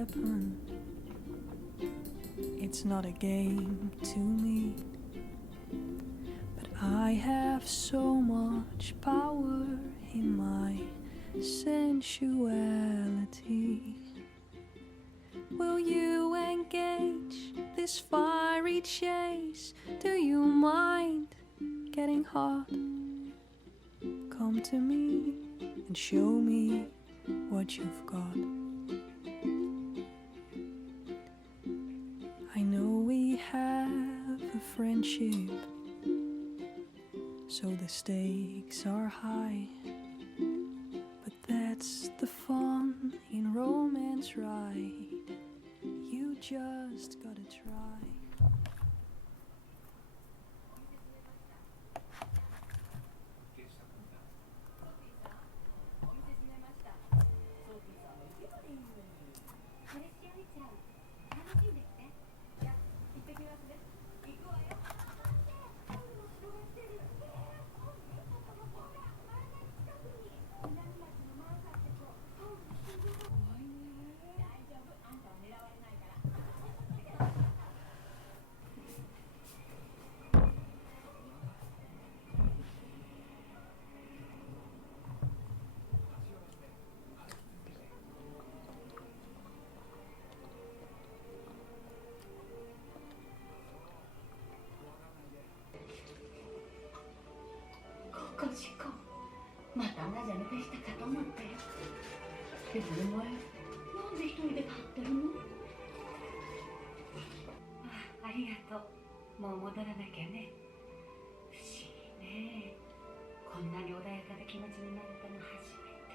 weapon. It's not a game to me, but I have so much power in my sensuality. Will you engage this fiery chase? Do you mind getting hot? Come to me and show me what you've got. I know we have a friendship, so the stakes are high, but that's the fun in romance, right? You just gotta try.また同じあれでしたかと思ったよ。でもお前、なんで一人で立ってるの？ありがとう。もう戻らなきゃね。不思議ね。こんなに穏やかな気持ちになれたの初めて。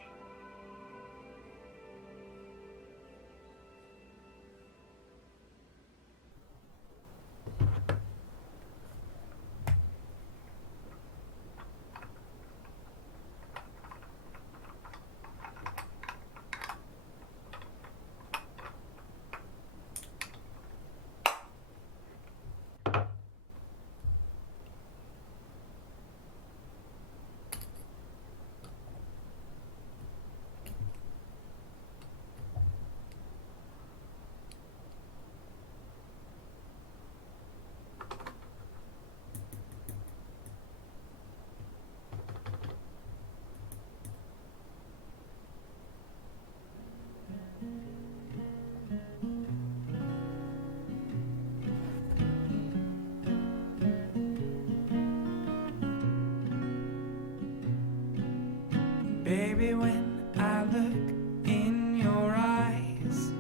Baby, when I look in your eyes,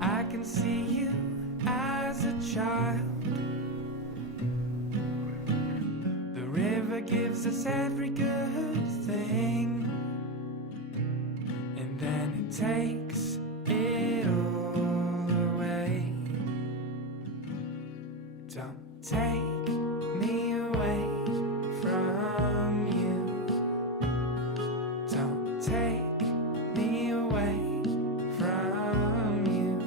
I can see you as a child. The river gives us every good thing, and then it takes it all away. Don't take me away from you. Don't take me away from you.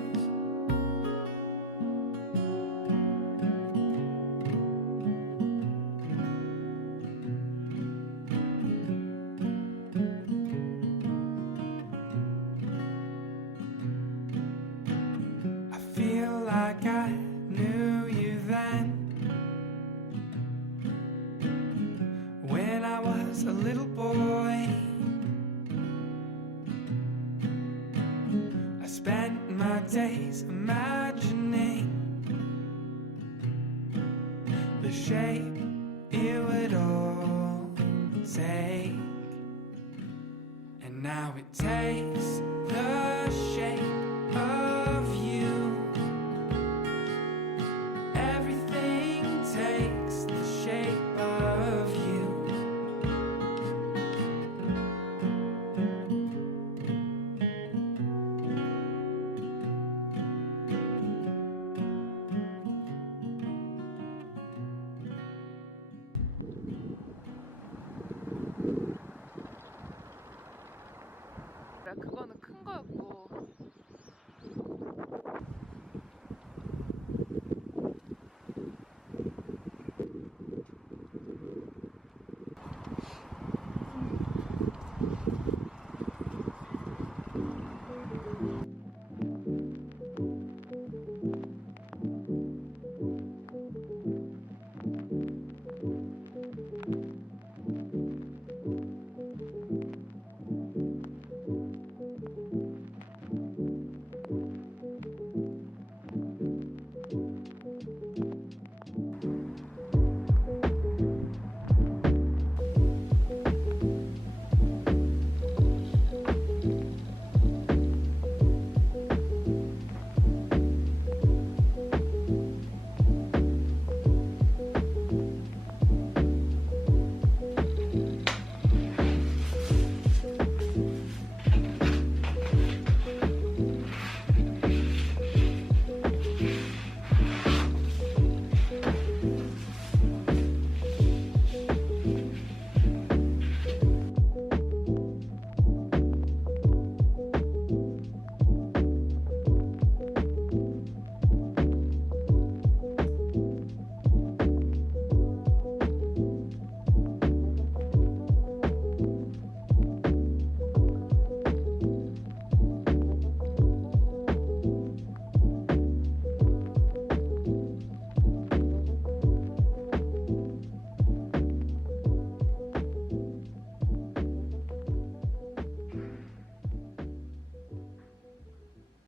I feel like I knew you then, when I was a little boy. I spent my days imagining the shape it would all take, and now it takes the shape of you. Everything takes the shape of you. 그거는 큰 거였고